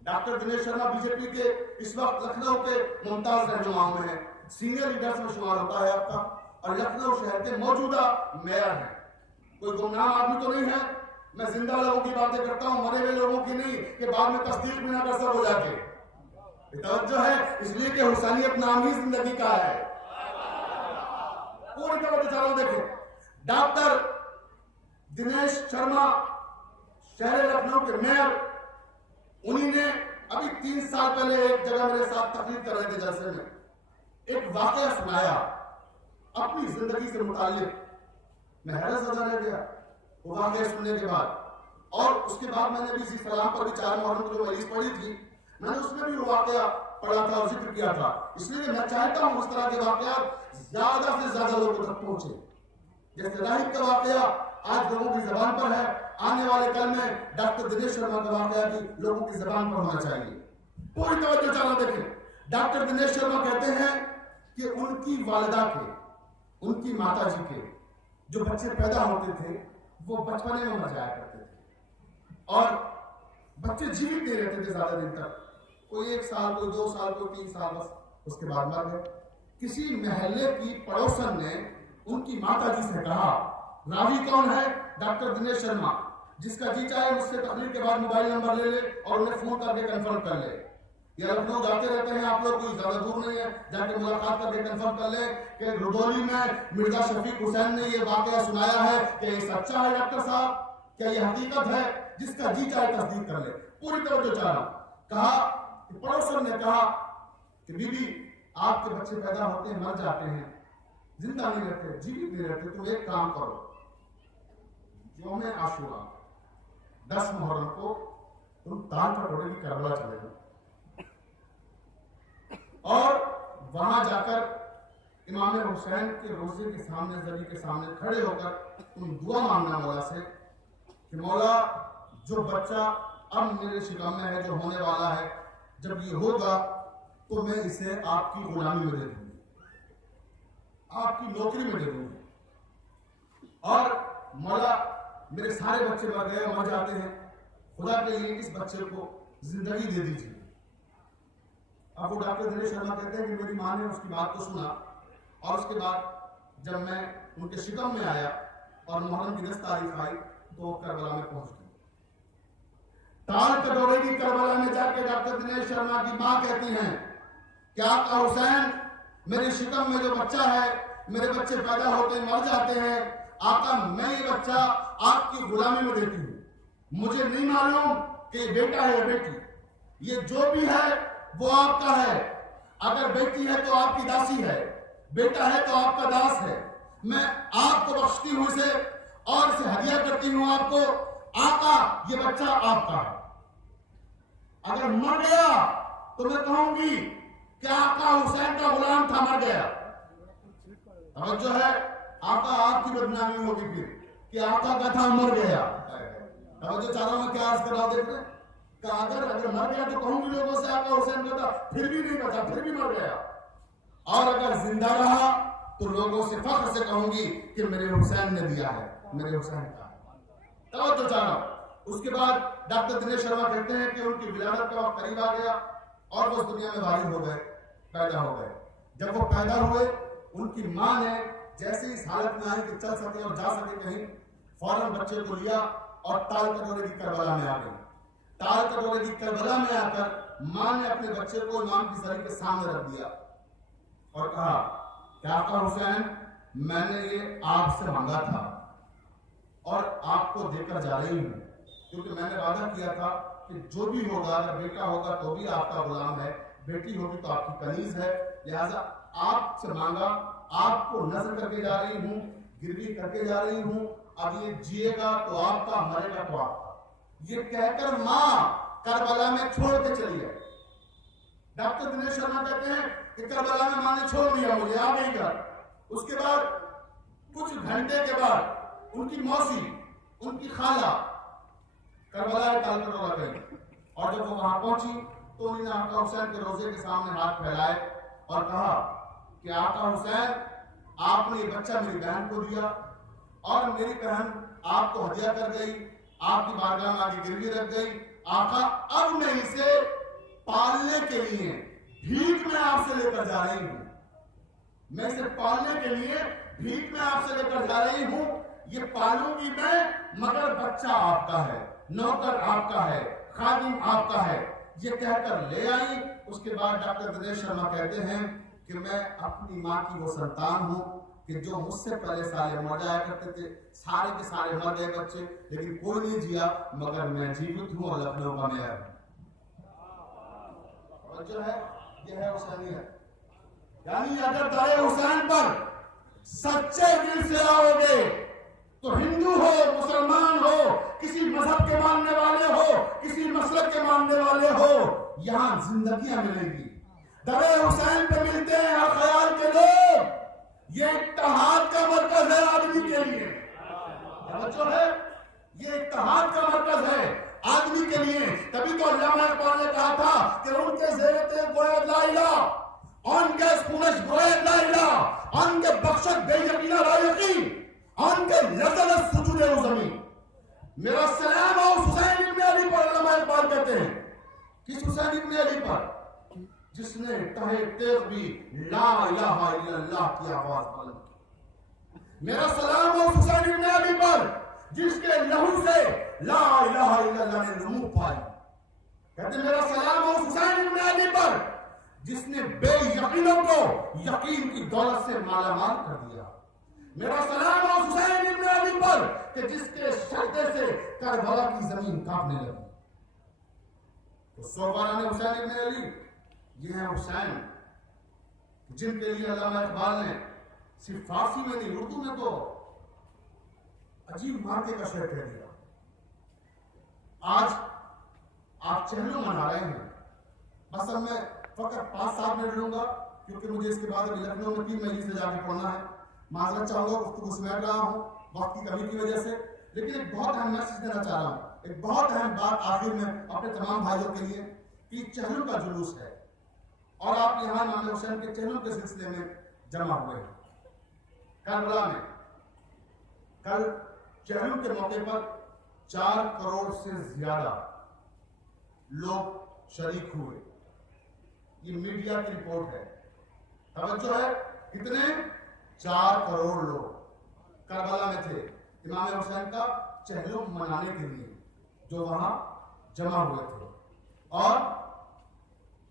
Doctor Dinesh Sharma B J P کے اس وقت لکھنؤ کے ممتاز رہنماؤں میں ہیں, سینئر لیڈرز میں شمار ہوتا ہے آپ کا, اور لکھنؤ شہر کے موجودہ میئر ہیں. کوئی گمنام آدمی تو نہیں ہے. میں زندہ لوگوں کی باتیں کرتا ہوں, مرے ہوئے لوگوں کی نہیں کہ بعد میں تصدیق بھی نہ کر سکو جا کے. توجہ ہے اس لیے کہ حسینیت نام ہی زندگی کا ہے. پوری توجہ چالو دیکھیں. ڈاکٹر دنیش شرما شہر لکھنؤ کے میئر, انہی نے ابھی 3 سال پہلے ایک جگہ میرے ساتھ تقریر کر رہے تھے جلسے میں, ایک واقعہ سنایا اپنی زندگی سے متعلق. میں حیرت زدہ رہ گیا وہ واقعہ سننے کے بعد. اور اس کے بعد میں نے بھی اسی سلام پر بھی 4 محرم کی جو مجلس پڑھی تھی, میں نے اس میں بھی وہ واقعہ پڑھا تھا اور ذکر کیا تھا. اس لیے میں چاہتا ہوں اس طرح کے واقعات زیادہ سے زیادہ لوگوں تک پہنچے. جیسے راہب کا واقعہ آج لوگوں کی زبان پر ہے, آنے والے کل میں ڈاکٹر دنیش شرما کا واقعہ بھی لوگوں کی زبان پر ہونا چاہیے. پوری توجہ چالو دیکھیں. ڈاکٹر دنیش شرما کہتے ہیں کہ ان کی والدہ کے, ان کی ماتا جی کے جو بچے پیدا ہوتے تھے وہ بچپنے میں مر جایا کرتے تھے, اور بچے جیوت نہیں رہتے تھے زیادہ دن تک. کوئی 1 سال, کوئی 2 سال, کوئی 3 سال, بس اس کے بعد مر گئے. کسی محلے کی پڑوسن نے ان کی ماتا جی سے کہا, راوی کون ہے؟ ڈاکٹر دنیش شرما, جس کا جی چاہے اس سے تقریر کے بعد موبائل نمبر لے لے اور انہیں فون کر کے کنفرم کر لے. یا لکھنؤ جاتے رہتے ہیں آپ لوگ, کوئی زیادہ دور نہیں ہے, جا کے ملاقات کر کے کنفرم کر لیں کہ رودولی میں مرزا شفیق حسین نے یہ واقعہ سنایا ہے کہ یہ سچا ہے ڈاکٹر صاحب, کیا یہ حقیقت ہے؟ جس کا جی چاہے تصدیق کر لے. پوری توجہ چاہا. کہا کہ پڑوسن نے کہا کہ بی بی آپ کے بچے پیدا ہوتے ہیں, مر جاتے ہیں, زندہ نہیں رہتے, جیوت نہیں رہتے, تم ایک کام کرو, یوم عاشورہ 10 محرم کو تم تال پٹورے کی کربلا چلے جاؤ اور وہاں جا کر امام حسین کے روزے کے سامنے, زری کے سامنے کھڑے ہو کر تم دعا مانگنا مولا سے کہ مولا جو بچہ اب میرے شکم میں ہے, جو ہونے والا ہے, جب یہ ہوگا تو میں اسے آپ کی غلامی میں دے دوں گی, آپ کی نوکری میں دے دوں گی, اور مولا میرے سارے بچے مر گئے, مر جاتے ہیں, خدا کے لیے اس بچے کو زندگی دے دیجیے. اب وہ ڈاکٹر دنیش شرما کہتے ہیں کہ میری ماں نے اس کی بات کو سنا, اور اس کے بعد جب میں ان کے شکم میں آیا اور محرم کی 10 تاریخ آئی تو وہ کربلا میں پہنچ گئی. تال کٹورے کی کربلا میں جا کے ڈاکٹر دنیش شرما کی ماں کہتی ہیں کہ آقا حسین میرے شکم میں جو بچہ ہے, میرے بچے پیدا ہوتے مر جاتے ہیں, آقا میں یہ بچہ آپ کی غلامی میں دیتی ہوں, مجھے نہیں معلوم کہ یہ بیٹا ہے یا بیٹی, یہ جو بھی ہے وہ آپ کا ہے, اگر بیٹی ہے تو آپ کی داسی ہے, بیٹا ہے تو آپ کا داس ہے، میں آپ کو بخشتی ہوں اسے اور اسے ہدیہ کرتی ہوں آپ کو، آقا یہ بچہ آپ کا ہے۔ اگر مر گیا تو میں کہوں گی کہ آقا حسین کا غلام تھا، مر گیا۔ توجہ ہے، آقا آپ کی بدنامی ہوگی پھر کہ آقا کا تھا مر گیا۔ توجہ چاہ رہا ہوں میں کیا عرض کر رہا ہوں، دیکھ لیں کہ اگر مر گیا تو کہوں گی لوگوں سے آقا حسین کا تھا، پھر بھی نہیں بچا، پھر بھی مر گیا۔ اور اگر زندہ رہا تو لوگوں سے فخر سے کہوں گی کہ میرے حسین نے دیا ہے، میرے حسین کا ہے۔ توجہ چاہ رہا ہوں۔ اس کے بعد ڈاکٹر دنیش شرما کہتے ہیں کہ ان کی ولادت کا وقت قریب آ گیا اور وہ اس دنیا میں وارد ہو گئے، پیدا ہو گئے۔ جب وہ پیدا ہوئے ان کی ماں نے جیسے اس حالت میں آئی کہ چل سکے اور جا سکے کہیں، فوراً بچے کو لیا اور ٹال کٹورے کی کربلا میں آ گئی۔ ٹال کٹورے کی کربلا میں آ کر ماں نے اپنے بچے کو امام کی زری کے سامنے رکھ دیا اور کہا کہ آقا حسین میں نے یہ آپ سے مانگا تھا اور آپ کو دے کر جا رہی ہوں، کیونکہ میں نے وعدہ کیا تھا کہ جو بھی ہوگا، اگر بیٹا ہوگا تو بھی آپ کا غلام ہے، بیٹی ہوگی تو آپ کی کنیز ہے، لہذا آپ سے مانگا، آپ کو نذر کر کے جا رہی ہوں، گروی کر کے جا رہی ہوں، اب یہ جیے گا تو آپ کا، مرے گا تو آپ کا۔ یہ کہہ کر ماں کربلا میں چھوڑ کے چلی گئی۔ ڈاکٹر دنیش شرما کہتے ہیں کہ کربلا میں ماں نے چھوڑ دیا مجھے، آ گئی گھر۔ اس کے بعد کچھ گھنٹے کے بعد ان کی موسی، ان کی خالہ کربلا ٹال کٹورا گئی، اور جب وہ وہاں پہنچی تو انہوں نے آقا حسین کے روزے کے سامنے ہاتھ پھیلائے اور کہا کہ آقا حسین آپ نے یہ بچہ میری بہن کو دیا اور میری بہن آپ کو ہدیہ کر گئی، آپ کی بارگاہ میں آگے گروی رکھ گئی، آقا اب میں اسے پالنے کے لیے بھیک میں آپ سے لے کر جا رہی ہوں، میں اسے پالنے کے لیے بھیک میں آپ سے لے کر جا رہی ہوں، یہ پالوں گی میں، مگر بچہ آپ کا ہے، نوکر آپ کا ہے، خادم آپ کا ہے، یہ کہہ کر لے آئی۔ اس کے بعد ڈاکٹر دنیش شرما کہتے ہیں کہ میں اپنی ماں کی وہ سنتان ہوں کہ جو مجھ سے پہلے سالے مر جایا کرتے تھے، سارے کے سارے مر گئے بچے، لیکن کوئی نہیں جیا مگر میں جیوت ہوں اور لکھنؤ کا میئر ہوں۔ جو ہے یہ ہے حسینیت، یعنی اگر دائے حسین پر سچے دل سے آؤ گے تو ہندو ہو، مسلمان ہو، کسی مذہب کے ماننے والے ہو، کسی مسلک کے ماننے والے ہو، یہاں زندگیاں ملیں گی۔ دائے حسین پہ ملتے ہیں ہر خیال کے لوگ، یہ اتحاد کا مرکز ہے آدمی کے لیے، جو ہے یہ اتحاد کا مرکز ہے آدمی کے لیے۔ تبھی تو علامہ اقبال نے کہا تھا کہ ان کے زیرتے گوید لا الہ، ان کے خونش گوید لا الہ، ان کے بخشت بے یقینہ لا یقین، ان کے لذل سجود و زمین۔ میرا سلام اور حسین ابن علی پر، علامہ اقبال کہتے ہیں، کس حسین ابن علی پر؟ جس نے تہے تیغ بھی لا الہ الا اللہ کی آواز بلند کی۔ میرا سلام اور حسین ابن علی پر جس کے لہو سے لا الہ الا اللہ نے نمو پائی۔ کہتے ہیں میرا سلام اور حسین ابن علی پر جس نے بے یقینوں کو یقین کی دولت سے مالا مال کر دیا۔ میرا سلام اور حسین ابن علی پر کہ جس کے شہدے سے کربلا کی زمین کانپنے لگی۔ تو صحبان حسین ابن علی یہ ہے حسین جن کے لیے علامہ اقبال نے صرف فارسی میں نہیں، اردو میں تو عجیب مارکے کا شعر کہہ دیا۔ آج آپ چہلوں منا رہے ہیں، بس اب میں فقط 5 سال میں لوں گا کیونکہ مجھے اس کے بعد لکھنؤ میں 3 مہینے سے جا کے پڑھنا ہے۔ معذرت چاہوں گا گفتگو سمیٹ رہا ہوں وقت کی کمی کی وجہ سے، لیکن ایک بہت اہم میسج دینا چاہ رہا ہوں، ایک بہت اہم بات آخر میں اپنے تمام بھائیوں کے لیے کہ چہلوں کا جلوس ہے اور آپ یہاں امام حسین کے چہلوں کے سلسلے میں جمع ہوئے ہیں۔ کربلا میں کل چہلوں کے موقع پر 4 کروڑ سے زیادہ لوگ شریک ہوئے، یہ میڈیا کی رپورٹ ہے۔ توجہ ہے، کتنے؟ 4 کروڑ لوگ کربلا میں تھے امام حسین کا چہلوں منانے کے لیے، جو وہاں جمع ہوئے تھے۔ اور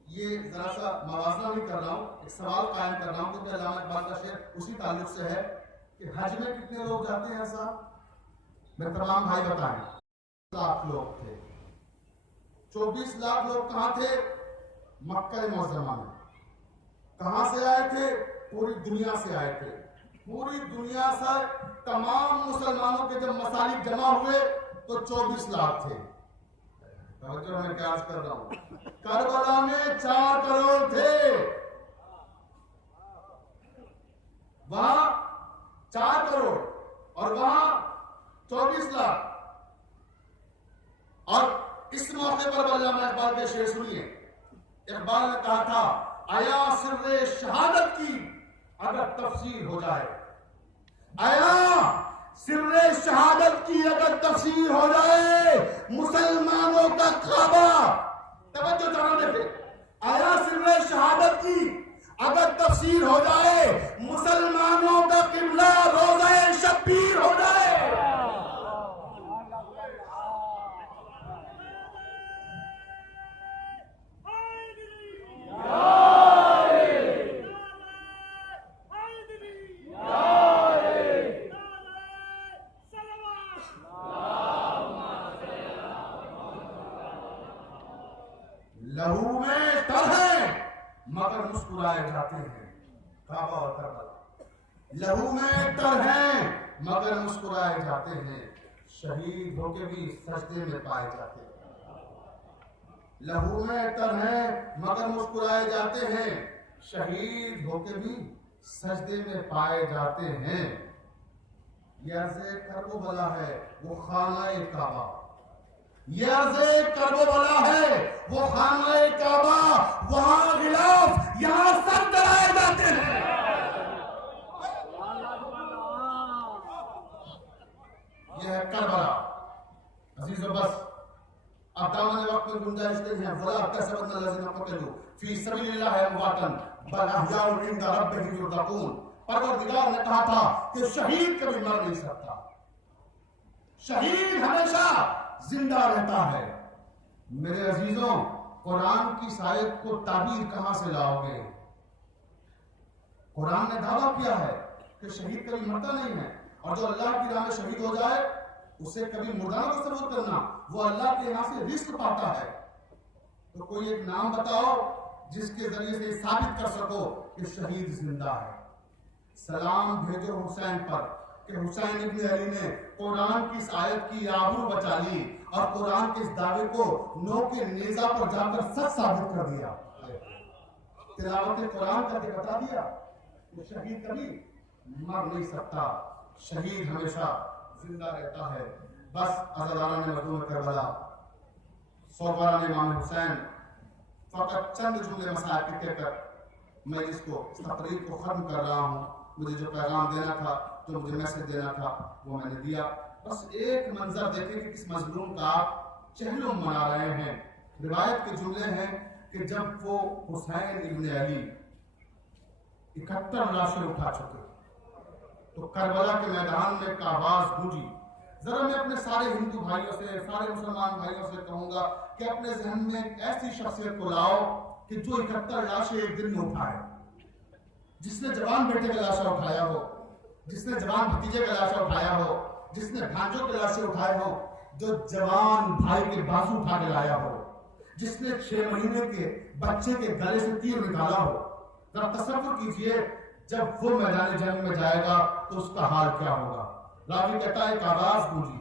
یہ ذرا سا موازنہ نہیں کر رہا ہوں، ایک سوال قائم کر رہا ہوں کیونکہ علامہ اقبال کا شعر اسی تعلق سے ہے کہ حج میں کتنے لوگ جاتے ہیں صاحب؟ میں تمام بھائی بتائیں، 24 لاکھ لوگ تھے۔ 24 لاکھ لوگ کہاں تھے؟ مکہ معظمہ میں۔ کہاں سے آئے تھے؟ پوری دنیا سے آئے تھے. پوری دنیا سے تمام مسلمانوں کے جب مسالک جمع ہوئے تو 24 لاکھ تھے. توجہ میں کیا عرض کر رہا ہوں. کربلا میں 4 کروڑ تھے, وہاں 4 کروڑ اور وہاں 24 لاکھ. اور اس موقع پر علامہ اقبال کے شعر سنیے. اقبال نے کہا تھا آیا سر شہادت کی اگر تفسیر ہو جائے, آیا سر شہادت کی اگر تفسیر ہو جائے مسلمانوں کا کعبہ. توجہ ذرا دیکھیں, آیا سر شہادت کی اگر تفسیر ہو جائے مسلمانوں کا قبلہ روضہ شبیر ہو جائے. لہو میں تر ہیں مگر مسکرائے جاتے ہیں. کعبہ اور کربلا لہو میں تر ہیں مگر مسکرائے جاتے ہیں. شہید ہو کے بھی سجدے میں پائے جاتے ہیں. لہو میں تر ہیں مگر مسکرائے جاتے ہیں. شہید ہو کے بھی سجدے میں پائے جاتے ہیں. یہ عرض کربلا ہے وہ خانہ کعبہ. یہ عرض کربلا ہے وہ خانہ کعبہ. وہاں غلاف یہاں سر چڑھائے جاتے ہیں. یہ ہے کربلا. عزیزو بس اب دامن وقت میں گنجائش نہیں ہے. ولا تحسبن الذین قتلوا فی سبیل اللہ امواتا بل احیاء عند ربهم یرزقون. پروردگار نے کہا تھا کہ شہید کبھی مر نہیں سکتا, شہید ہمیشہ زندہ رہتا ہے. میرے عزیزوں, قرآن کی آیت کو تعبیر کہاں سے لاؤ گے؟ قرآن نے دعویٰ کیا ہے کہ شہید کبھی مرتا نہیں ہے, اور جو اللہ کی راہ میں شہید ہو جائے اسے کبھی مردہ نہ تصور کرنا, وہ اللہ کے یہاں سے رزق پاتا ہے. تو کوئی ایک نام بتاؤ جس کے ذریعے سے ثابت کر سکو کہ شہید زندہ ہے. سلام بھیجو حسین پر کہ حسین ابن علی نے قرآن کی اس آیت کی آبرو بچا لی اور قرآن کے اس دعوے کو نو کے نیزہ پر جا کر سچ ثابت کر دیا. تلاوت قرآن کر کے بتا دیا کہ شہید کبھی مر نہیں سکتا, شہید ہمیشہ زندہ رہتا ہے. بس عزیزان مظلوم کربلا, سروران امام حسین, فقط چند جملے مسائل کے کہہ کر میں اس تقریر کو ختم کر رہا ہوں. مجھے جو پیغام دینا تھا, جو مجھے میسج دینا تھا وہ میں نے دیا. بس ایک منظر دیکھیں کہ کس مظلوم کا آپ چہلم منا رہے ہیں. روایت کے جملے ہیں کہ جب وہ حسین ابن علی 71 لاشیں اٹھا چکے تو کربلا کے میدان میں ایک آواز گونجی. ذرا میں اپنے سارے ہندو بھائیوں سے, سارے مسلمان بھائیوں سے کہوں گا کہ اپنے ذہن میں ایک ایسی شخصیت کو لاؤ کہ جو 71 لاشیں ایک دن میں اٹھائے, جس نے جوان بیٹے کا لاشا اٹھایا ہو, جس نے جوان بھتیجے کا لاشا اٹھایا ہو, جس نے بھانجوں کے لاشے اٹھائے ہو, جو جوان بھائی کے بازو اٹھا کے لایا ہو, جس نے 6 مہینے کے بچے کے گلے سے تیر نکالا ہو. ذرا تصور کیجئے جب وہ میدان جنگ میں جائے گا تو اس کا حال کیا ہوگا. راوی کہتا ہے ایک آواز گونجی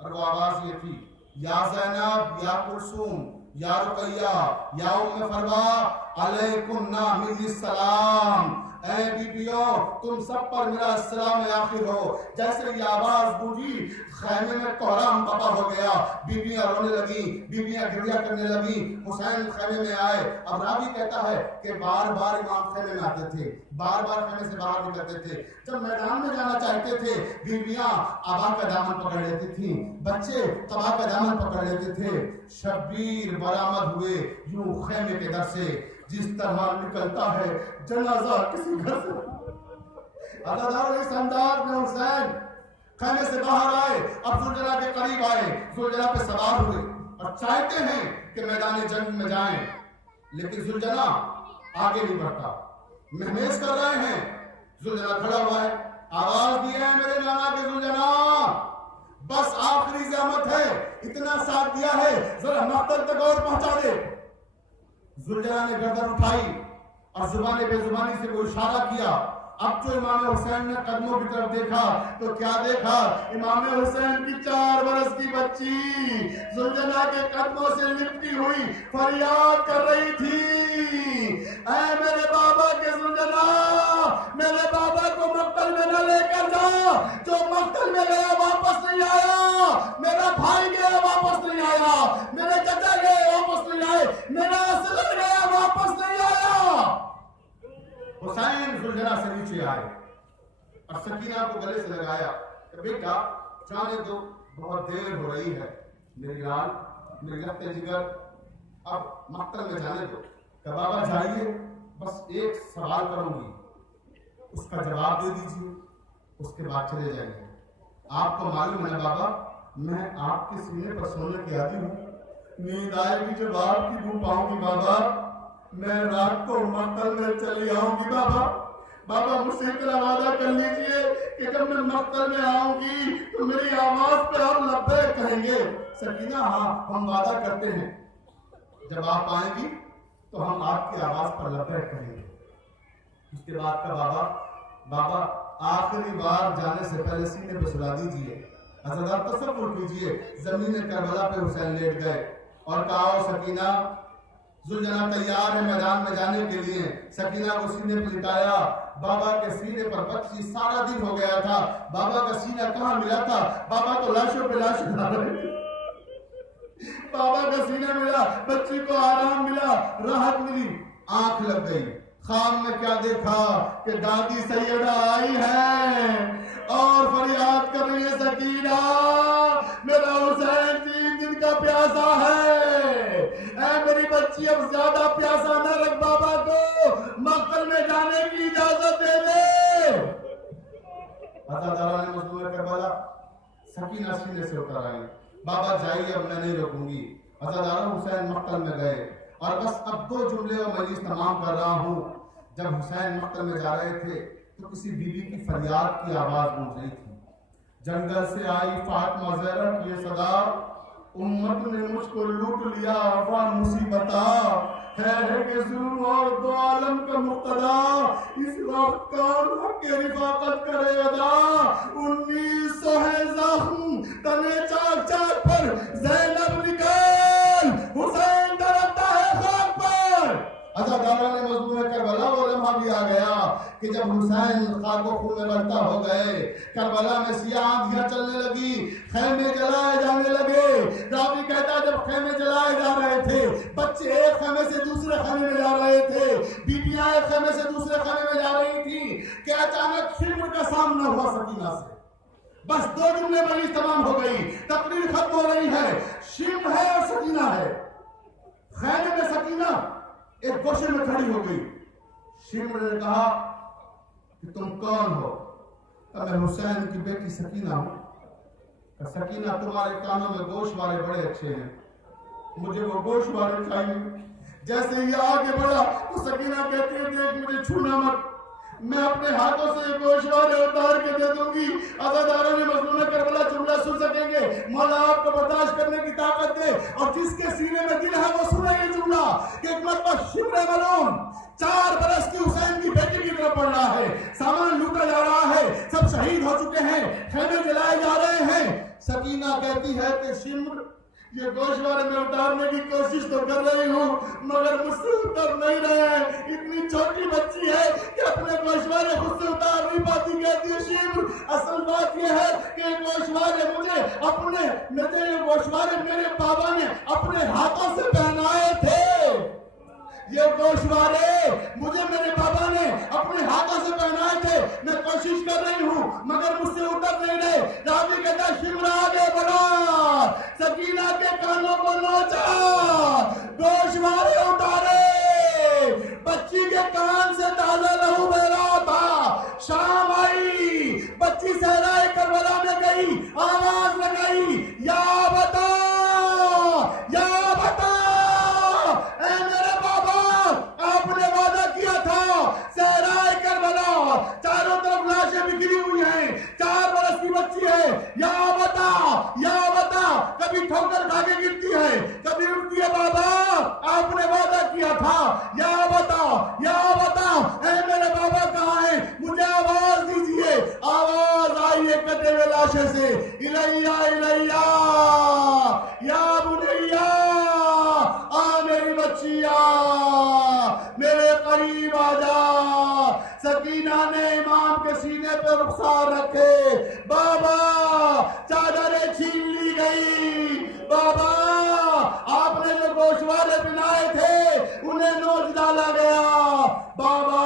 اور وہ آواز یہ تھی, یا زینب, یا کلثوم, یا رقیہ, یا ام فروا, علیکن منی السلام. اے بیبیوں تم سب پر میرا السلام آخر ہو. جیسے یہ آواز گونجی خیمے میں کوہرام پپا ہو گیا. بیبیاں رونے لگیں, بیبیاں گریہ کرنے لگیں. حسین خیمے میں آئے. اب راوی کہتا ہے کہ بار بار امام خیمے میں آتے تھے, بار بار خیمے سے باہر نکلتے تھے. جب میدان میں جانا چاہتے تھے بیویاں آبا کا دامن پکڑ لیتی تھیں, بچے قبا کا دامن پکڑ لیتے تھے. شبیر برآمد ہوئے یوں خیمے کے در سے جس طرح نکلتا ہے جنازہ کسی گھر سے. عزادار اس انداز میں حسین خیمے سے باہر آئے, اب زلجلہ کے قریب آئے, زلجلہ پہ سوار ہوئے اور چاہتے ہیں کہ میدان جنگ میں جائیں, لیکن زلجلہ آگے نہیں بڑھتا. مہمیز کر رہے ہیں, زلجلہ کھڑا ہوا ہے, آواز دی ہے میرے لانا کے زلجلہ, بس آخری زحمت ہے, اتنا ساتھ دیا ہے, ذرا مقتل تک اور پہنچا دے. زلجلہ نے گردن اٹھائی اور زبان بے زبانی سے وہ اشارہ کیا. اب جو امام حسین نے قدموں کی طرف دیکھا تو کیا دیکھا؟ امام حسین کی 4 برس کی بچی زلجنا کے قدموں سے لپٹی ہوئی فریاد کر رہی تھی، اے میرے بابا کے زلجنا، میرے بابا کو مقتل میں نہ لے کر جا، جو مقتل میں گیا واپس نہیں آیا، میرا بھائی گیا واپس نہیں آیا، میرے چچا گئے واپس نہیں آئے، میرا اصغر گیا واپس نہیں آیا. حسین زلجنا سے نیچے آئے اور سکینہ کو گلے سے لگایا کہ بیٹا جانے دو، بہت دیر ہو رہی ہے، میری لال، میری لگتے جگر، اب مقتل میں جانے دو. کہ بابا جائیے، بس ایک سوال کروں گی، اس کا جواب دے دیجیے، اس کے بعد چلے جائیں گے. آپ کو معلوم ہے بابا، میں آپ کے سینے پر سونے کی عادی ہوں، نیند آئے گی جب آپ کی بو پاؤں گی بابا، میں رات کو مقتل میں چلی آؤں گی بابا. بابا مجھ سے اتنا وعدہ کر لیجئے کہ جب میں مقتل میں آؤں گی تو میری آواز پہ آپ لبیک کہیں گے. سکینہ ہاں ہم وعدہ کرتے ہیں، جب آپ آئیں گی تو ہم آپ کی آواز پر لبیک کہیں گے. اس کے بعد کا بابا آخری بار جانے سے پہلے سینے پہ سلا دیجئے. حضرات تصور کیجئے، زمین کربلا پہ حسین لیٹ گئے اور کہا سکینہ، زلجنا تیار ہے میدان میں جانے کے لیے. سکینہ کو سینے پہ لٹایا، بابا کے سینے پر بچی سارا دن ہو گیا تھا، بابا کا سینہ کہاں ملا تھا؟ بابا تو لاشوں پہ لاش ڈال رہے تھے. بابا کا سینہ ملا، بچی کو آرام ملا، راحت ملی. آنکھ لگ گئی، خواب میں کیا دیکھا کہ دادی سیدہ آئی ہے اور فریاد کر رہی ہے، سکینہ میرا حسین 3 دن کا پیاسا ہے، اے میری بچی اب زیادہ پیاسا نہ رکھ، بابا کو مقتل میں جانے کی اجازت دے دے. عزادارہ نے مظلوم کربلا سکینہ سینے سے اتر آئی، بابا جائیے اب میں نہیں روکوں گی. عزادارہ حسین مقتل میں گئے اور بس اب 2 جملے اور مجلس تمام کر رہا ہوں. جب حسین مقتل میں جا رہے تھے تو کسی بیوی کی فریاد کی آواز گونج رہی تھی. جنگل سے آئی فاطمہ زہرا کی یہ صدا، امت نے مجھ کو لوٹ لیا عفان مصیبتا، ہے کہ ظلم اور 2 عالم کا مقتدا، اس وقت کون حق کے رفاقت کرے ادا. 1900 ہے زخم تنے چاک چاک پر، زینب نکل حسین درتا ہے خاک پر. عزادارہ نے مظلوم کربلا وہ لمحہ بھی آ گیا کہ جب حسین خاک و خون میں غرقہ ہو گئے، کربلا میں سیاہ آندھیاں چلنے لگی، خیمے جلائے جانے لگے. راوی کہتا ہے جب خیمے جلائے جا رہے تھے، بچے ایک خیمے سے دوسرے خیمے میں جا رہے تھے، بیبیاں ایک خیمے سے دوسرے خیمے میں جا رہی تھی کہ اچانک شمر کا سامنا ہوا سکینہ سے. بس 2 جملے مجلس تمام ہو گئی، تقریر ختم ہو رہی ہے. شمر ہے اور سکینہ ہے. خیمے میں سکینہ ایک گوشے میں کھڑی ہو گئی. شمر نے کہا کہ تم کون ہو؟ کہ میں حسین کی بیٹی سکینہ ہوں. کہ سکینہ تمہارے کانوں میں گوشت والے بڑے اچھے ہیں، مجھے وہ گوشت والے چاہیے. جیسے یہ آگے بڑھا تو سکینہ کہتی ہے دیکھ مجھے چھونا مت، میں اپنے ہاتھوں سے یہ گوشت والے اتار کے دے دوں گی. عزاداروں نے مظلوم کربلا جملہ سن سکیں گے، مولا آپ کو برداشت کرنے کی طاقت دے اور جس کے سینے میں دل ہے وہ سنے یہ جملہ کہ ایک مرتبہ شمر ملعون 4 برس کی حسین کی بیٹی کی طرف پڑھ رہا ہے، سامان لوٹا جا رہا ہے، سب شہید ہو چکے ہیں، خیمے جلائے جا رہے ہیں. سکینہ کہتی ہے کہ شمر یہ گوشت والے میں اتارنے کی کوشش تو کر رہی ہوں مگر مجھ سے اتر نہیں رہے ہیں، اتنی چھوٹی بچی ہے کہ اپنے گوشت والے خود سے اتار نہیں پاتی. کہتی ہے شمر اصل بات یہ ہے کہ گوشت والے یہ گوشت والے میرے بابا نے اپنے ہاتھوں سے پہنائے تھے. یہ گوشت والے مجھے میرے بابا نے اپنے ہاتھوں سے پہنائے تھے، میں کوشش کر رہی ہوں مگر مجھ سے اتر نہیں رہے. راوی کہتا شمر آگے بڑھا، سکینہ کے کانوں کو نوچا، گوشت والے اتارے، بچی کے کان سے تازہ لہو بہ رہا تھا. شام آئی، بچی صحرائے کربلا میں گئی، آواز لگائی یا بتا یا بتا، اے میرے آپ نے وعدہ کیا تھا صحرائے کربلا، چاروں طرف لاشیں بکھری ہوئی ہیں، 4 برس کی بچی ہے، یا بتا کبھی کبھی ٹھوکر کھا کے گرتی ہے، کبھی اٹھتی ہے۔ بابا آپ نے وعدہ کیا تھا، یا بتا اے میرے بابا کہاں ہیں؟ مجھے آواز دیجئے۔ آواز آئی ہے کٹے ہوئے لاشے سے، الیہ الیہ یا بنیا، آ میری بچیا میرے قریب آ جا۔ سکینہ نے امام کے سینے پہ رخسار رکھے۔ بابا چادریں چھین لی گئی۔ بابا آپ نے جو گوشت والے بنائے تھے انہیں نوچ ڈالا گیا۔ بابا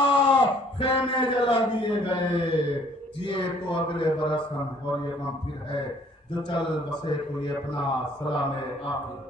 خیمے جلا دیے گئے۔ یہ تو اگلے برس ہم، اور یہ غم پھر ہے جو چل بسے کوئی اپنا سلام آخر۔